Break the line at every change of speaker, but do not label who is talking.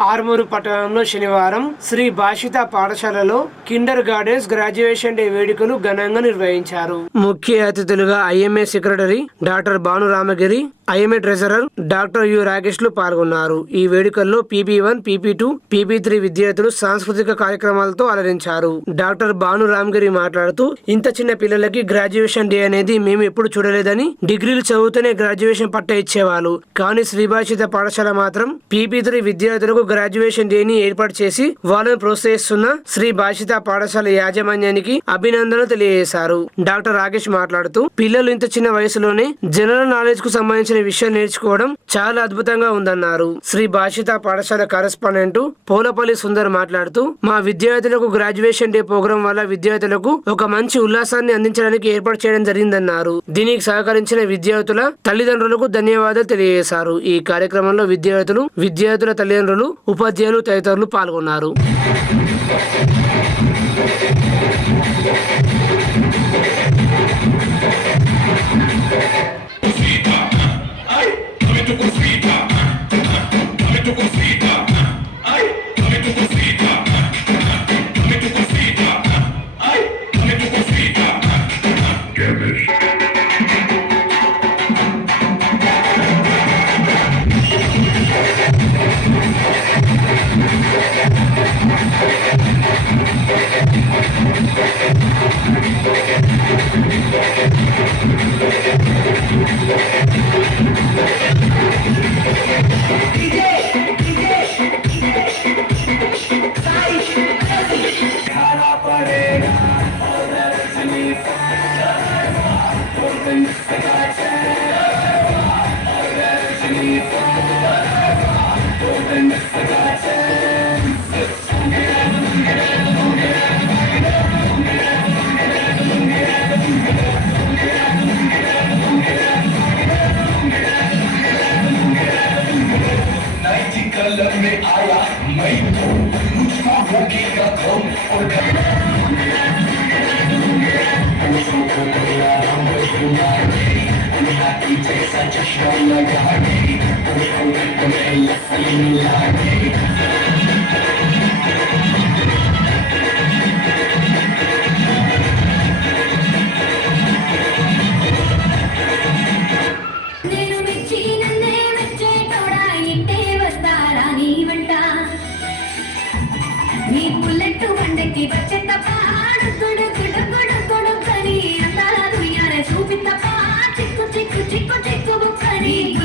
ఆర్మూరు పట్టణంలో శనివారం శ్రీ భాషిత పాఠశాలలో కిండర్ గార్డెన్స్ గ్రాడ్యుయేషన్ డే వేడుకలు ఘనంగా నిర్వహించారు. ముఖ్య అతిథులుగా IMA secretary doctor Bhanu Ramagiri IMA treasurer doctor U రాకేష్లు పాల్గొన్నారు. ఈ వేడుకల్లో PP one PP two PP three విద్యార్థులు సాంస్కృతిక కార్యక్రమాలతో అలరించారు. డాక్టర్ భాను రామగిరి మాట్లాడుతూ ఇంత చిన్న పిల్లలకి గ్రాడ్యుయేషన్ డే అనేది మేము ఎప్పుడు చూడలేదని డిగ్రీలు చదువుతూనే గ్రాడ్యుయేషన్ పట్ట ఇచ్చేవాళ్ళు. కానీ శ్రీభాషిత పాఠశాల మాత్రం పీపీ త్రీ విద్యార్థులకు గ్రాడ్యుయేషన్ డేని ఏర్పాటు చేసి వాళ్ళను ప్రోత్సహిస్తున్న శ్రీ భాషిత పాఠశాల యాజమాన్యానికి అభినందనలు తెలియజేశారు. డాక్టర్ రాకేష్ మాట్లాడుతూ పిల్లలు ఇంత చిన్న వయసులోనే జనరల్ నాలెడ్జ్కు సంబంధించిన విషయం నేర్చుకోవడం చాలా అద్భుతంగా ఉందన్నారు. శ్రీ భాషిత పాఠశాల కరెస్పాండెంట్ పోలపల్లి సుందర్ మాట్లాడుతూ మా విద్యార్థులకు గ్రాడ్యుయేషన్ డే ప్రోగ్రాం వల్ల విద్యార్థులకు ఒక మంచి ఉల్లాసాన్ని అందించడానికి ఏర్పాటు చేయడం జరిగిందన్నారు. దీనికి సహకరించిన విద్యార్థుల తల్లిదండ్రులకు ధన్యవాదాలు తెలియజేశారు. ఈ కార్యక్రమంలో విద్యార్థులు విద్యార్థుల తల్లిదండ్రులు ఉపాధ్యాయులు తదితరులు పాల్గొన్నారు. Golden Mr. Godsend.
कलर में आया मैं तो मुझको होगी रकम और जैसा चश्मा लगा
చిక్కు చిక్కు చిక్కు చిక్కు బుక్కని